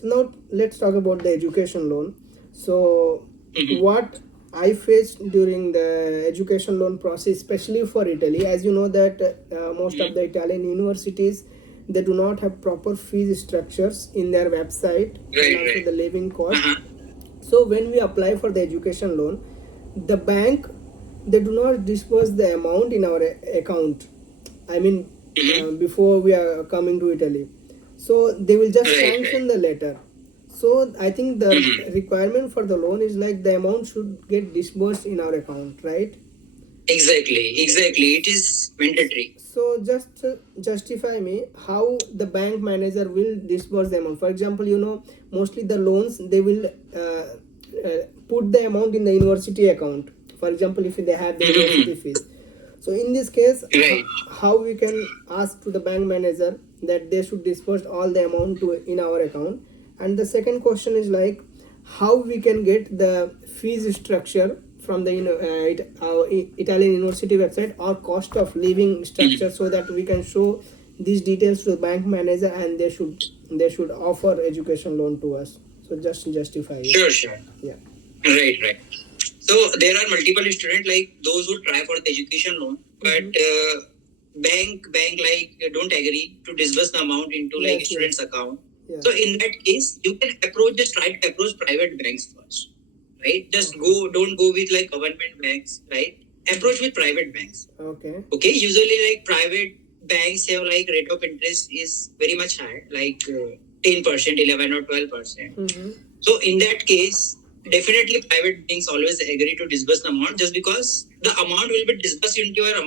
So now let's talk about the education loan. So Mhm. what I faced during the education loan process, especially for Italy, as you know that most of the Italian universities, they do not have proper fees structures in their website, and Right, also right. the living cost. Uh-huh. So when we apply for the education loan, the bank, they do not disperse the amount in our account. I mean, before we are coming to Italy, so they will just Right, sanction right. the letter. So I think the Mhm. requirement for the loan is like the amount should get disbursed in our account, right? Exactly, exactly. It is mandatory. So just justify me how the bank manager will disburse the amount. For example, mostly the loans, they will put the amount in the university account. For example, if they have the university Mhm. fees. So in this case, Right. how we can ask to the bank manager that they should disburse all the amount to in our account. And the second question is like how we can get the fees structure from the Italian university website or cost of living structure, Mhm. so that we can show these details to the bank manager and they should offer education loan to us. So just justify it. Sure, sure. Yeah. Right, right. So there are multiple students like those who try for the education loan, but bank like don't agree to disburse the amount into like Yes, student's yes. account. Yeah. So in that case, you can try to approach private banks first, right? Just don't go with like government banks, right? Approach with private banks. Okay. Okay, usually like private banks have like rate of interest is very much high, like 10%, 11 or 12%. So in that case, definitely private banks always agree to disburse the amount just because the amount will be disbursed into your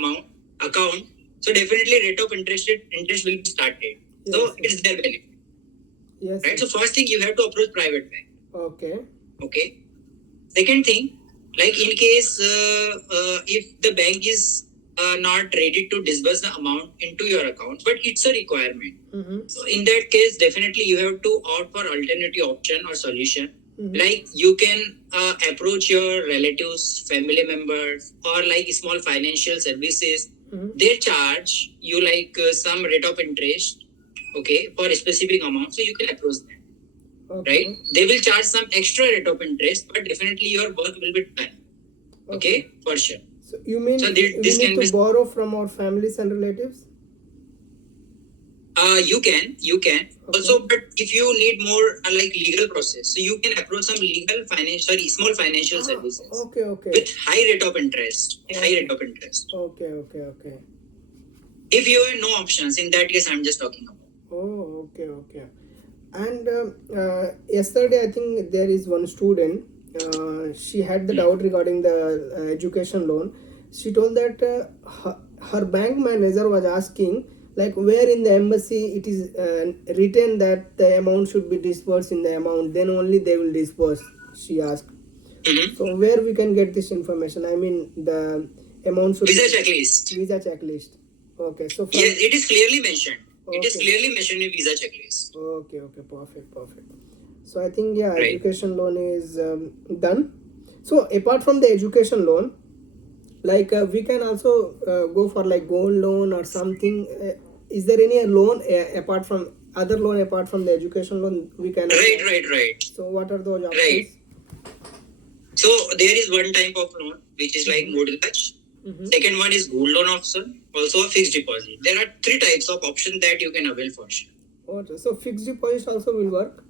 account. So definitely rate of interest will be started. Yes, So yes. it's their benefit. Yes, Right. yes. So first thing you have to approach private bank. Okay. Okay. Second thing, like in case if the bank is not ready to disburse the amount into your account, but it's a requirement. So in that case, definitely you have to opt for alternative option or solution. Like you can approach your relatives, family members, or like small financial services. They charge you like some rate of interest, okay, for a specific amount. So you can approach them. Okay. Right? They will charge some extra rate of interest, but definitely your work will be done. Okay, for sure. So you mean So we this need can to be borrow from our families and relatives? you can Okay. also, but if you need more like legal process, so you can approach some legal financial, small financial services Okay, okay. with high rate of interest. High rate of interest. Okay, okay, okay. If you have no options, in that case, I'm just talking about. Oh, okay, okay. And yesterday, I think there is one student. She had the doubt regarding the education loan. She told that her bank manager was asking, like, where in the embassy it is written that the amount should be disbursed in the amount, then only they will disburse. She asked. So where we can get this information? I mean, the amount should Visa checklist. Visa checklist. Okay, so from Yes, it is clearly mentioned. It is Okay. clearly mentioned in visa checklist. Okay, okay, perfect, perfect. So I think yeah, Right. education loan is done. So apart from the education loan, like we can also go for like gold loan or something. Is there any loan apart from other loan apart from the education loan we can apply? Right. So what are those options? Right. So there is one type of loan which is like mortgage. Second one is gold loan option, also a fixed deposit. There are three types of options that you can avail for sure. Okay. So fixed deposit also will work?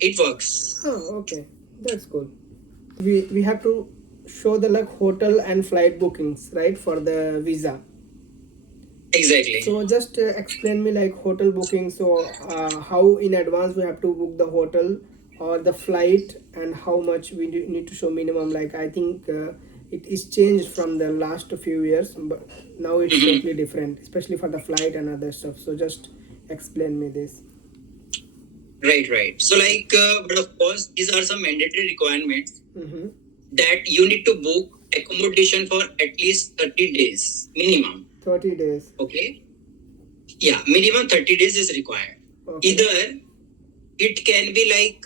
It works. Okay, that's good. We have to show the like hotel and flight bookings, right, for the visa. Exactly. So just explain me like hotel booking. So how in advance we have to book the hotel or the flight, and how much we need to show minimum. Like I think it is changed from the last few years, but now it's totally different, especially for the flight and other stuff. So just explain me this. Right. So like, but of course, these are some mandatory requirements that you need to book accommodation for at least 30 days minimum. 30 days. Okay. Yeah, minimum 30 days is required. Okay. Either it can be like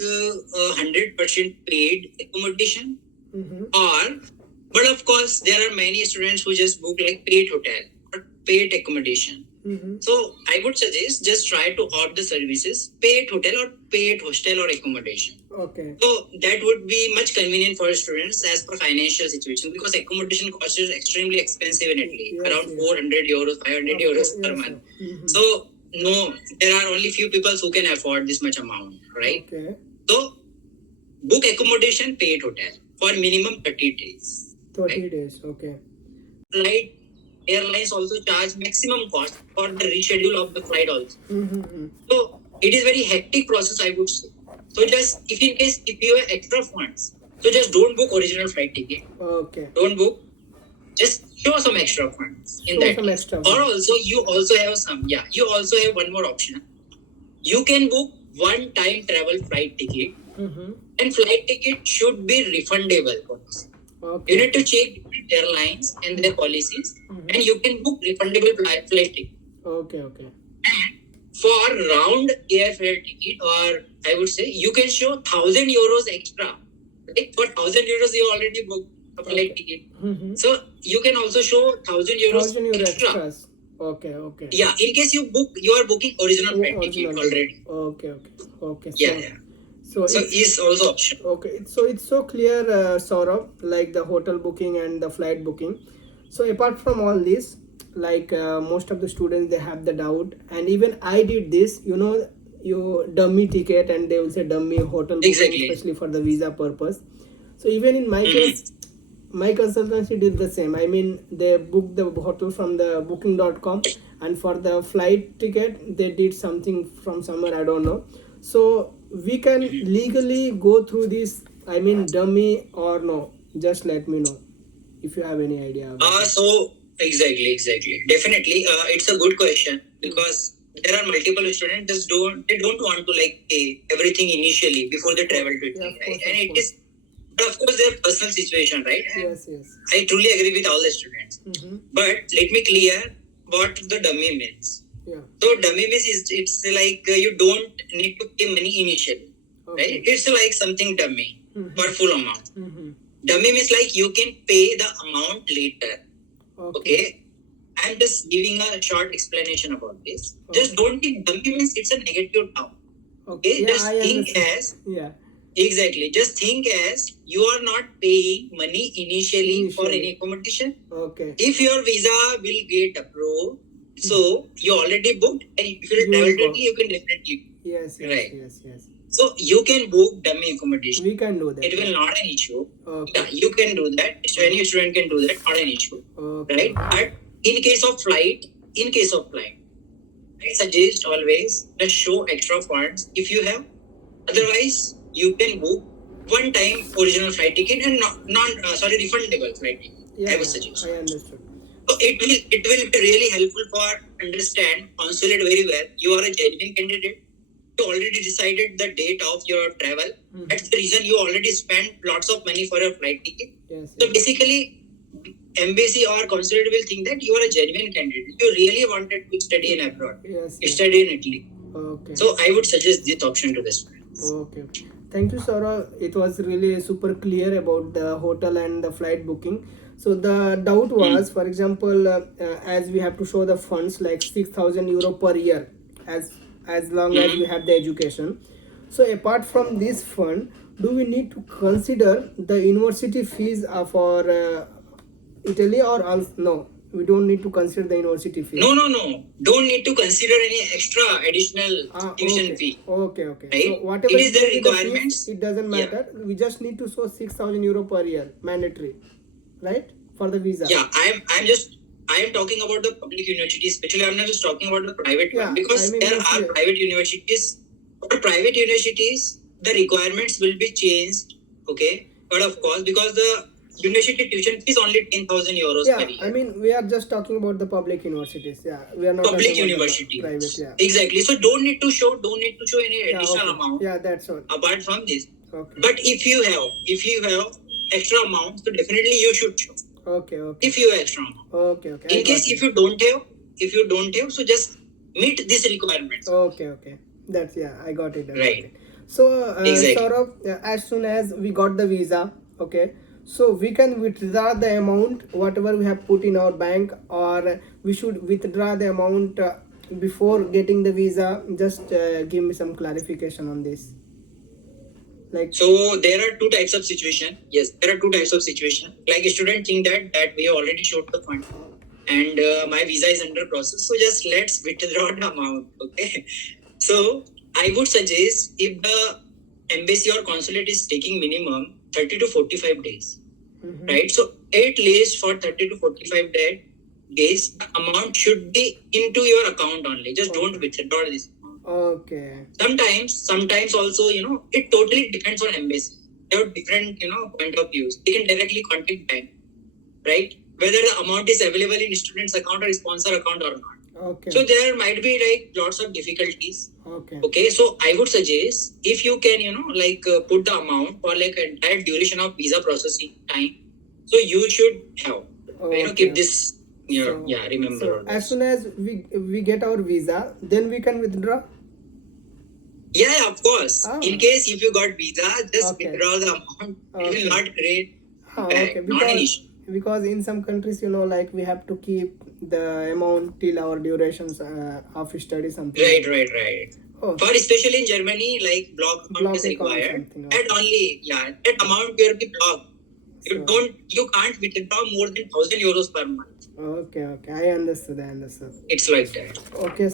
100% paid accommodation, or, but of course, there are many students who just book like paid hotel or paid accommodation. So I would suggest just try to opt the services, paid hotel or paid hostel or accommodation. Okay. So that would be much convenient for students as per financial situation, because accommodation cost is extremely expensive in Italy, Yes, around yes. 400 euros, 500 euros per Yes, month. sir. So no, there are only few people who can afford this much amount, right? Okay. So book accommodation, paid hotel for minimum 30 days. 30 right? days. Okay. Flight airlines also charge maximum cost for the reschedule of the flight also. So it is very hectic process, I would say. So just if in case if you have extra funds, so just don't book original flight ticket. Okay. Don't book. Just show some extra funds in Show that some case. extra Or funds. also you also have you also have one more option. You can book one-time travel flight ticket, and flight ticket should be refundable policy. Okay. You need to check different airlines and their policies, and you can book refundable flight ticket. Okay. Okay. And for round airfare ticket, or I would say you can show 1,000 euros extra. Right? For 1,000 euros, you already booked a flight ticket. So you can also show 1,000 euros 1,000 euro extra. extras. Okay. Okay. Yeah, in case you are booking original flight ticket already. Okay. Okay. Okay. So, Yeah. So is also option. Okay, so it's so clear, Saurabh, like the hotel booking and the flight booking. So apart from all this, like most of the students, they have the doubt, and even I did this. You dummy ticket, and they will say dummy hotel booking, Exactly. especially for the visa purpose. So even in my case, my consultancy did the same. I mean, they booked the hotel from the booking.com, and for the flight ticket, they did something from somewhere, I don't know. So we can legally go through this, I mean, dummy or no? Just let me know if you have any idea about it. So exactly. Definitely, it's a good question, because there are multiple students they don't want to like pay everything initially before they travel to Italy, right? And it is, but of course, their personal situation, right? Yes. I truly agree with all the students. But let me clear what the dummy means. Yeah. So dummy means it's like you don't need to pay money initially, right? It's like something dummy for full amount. Dummy means like you can pay the amount later. Okay. I'm just giving a short explanation about this. Just don't think dummy means it's a negative term. Okay. Yeah, just I think understand. as Yeah. Exactly. Just think as you are not paying money initially for any accommodation. Okay. If your visa will get approved, so you already booked, and if you travel to Italy, you can definitely. Yes. Right. Yes. So you can book dummy accommodation. We can do that. It will not an issue. Okay. Yeah, you can do that. Any student can do that, not an issue. Okay. Right? But in case of flight, I suggest always just show extra funds if you have. Otherwise, you can book one-time original flight ticket and refundable flight ticket. Yeah, I would suggest. I understood. So it will be really helpful for understand consulate very well. You are a genuine candidate. You already decided the date of your travel. That's the reason you already spent lots of money for your flight ticket. Yes. So basically, embassy or consulate will think that you are a genuine candidate. You really wanted to study in abroad. Yes. Study in Italy. Okay. So I would suggest this option to the students. Okay. Thank you, Saurabh. It was really super clear about the hotel and the flight booking. So the doubt was, for example, as we have to show the funds like 6,000 euro per year, as long as we have the education. So apart from this fund, do we need to consider the university fees for Italy, or no? We don't need to consider the university fee. No. Don't need to consider any extra additional tuition fee. Okay. Right? So whatever it is the fees, requirements. it doesn't matter. Yeah. We just need to show 6,000 euro per year, mandatory, right? For the visa. Yeah, I am talking about the public universities. Especially, I'm not just talking about the private one, because there are private universities. For private universities, the requirements will be changed. Okay, but of course, because the university tuition fee is only 10,000 euros per year. I mean, we are just talking about the public universities. Yeah, we are not public university. Private. Yeah. Exactly. So don't need to show any additional amount. Yeah, that's all. Apart from this. Okay. But if you have extra amount, so definitely you should show. Okay. If you have extra amount. Okay. In case if you don't have, so just meet these requirements. Okay. That's I got it. Right. So exactly. Saurabh, as soon as we got the visa, okay, so we can withdraw the amount whatever we have put in our bank, or we should withdraw the amount before getting the visa? Just give me some clarification on this. Like, so there are two types of situation. Yes, there are two types of situation. Like a student think that we have already showed the fund and my visa is under process, so just let's withdraw the amount. Okay. So I would suggest if the embassy or consulate is taking minimum 30 to 45 days, right? So at least for 30 to 45 days, the amount should be into your account only. Just don't withdraw this amount. okay. Sometimes also, it totally depends on embassy. They have different, point of views. They can directly contact bank, right? Whether the amount is available in student's account or sponsor account or not. Okay. So there might be like lots of difficulties. Okay. Okay. So I would suggest if you can, put the amount for like entire duration of visa processing time. So you should have, keep this. Remember. So as soon as we get our visa, then we can withdraw. Yeah, of course. In case if you got visa, just withdraw the amount. It will not create okay. not an issue. Because in some countries, like we have to keep the amount till our durations of study something. Right. Oh. For especially in Germany, like block amount is required. That only, that amount will be blocked. You can't withdraw more than €1,000 per month. Okay. I understood. It's like that. Okay.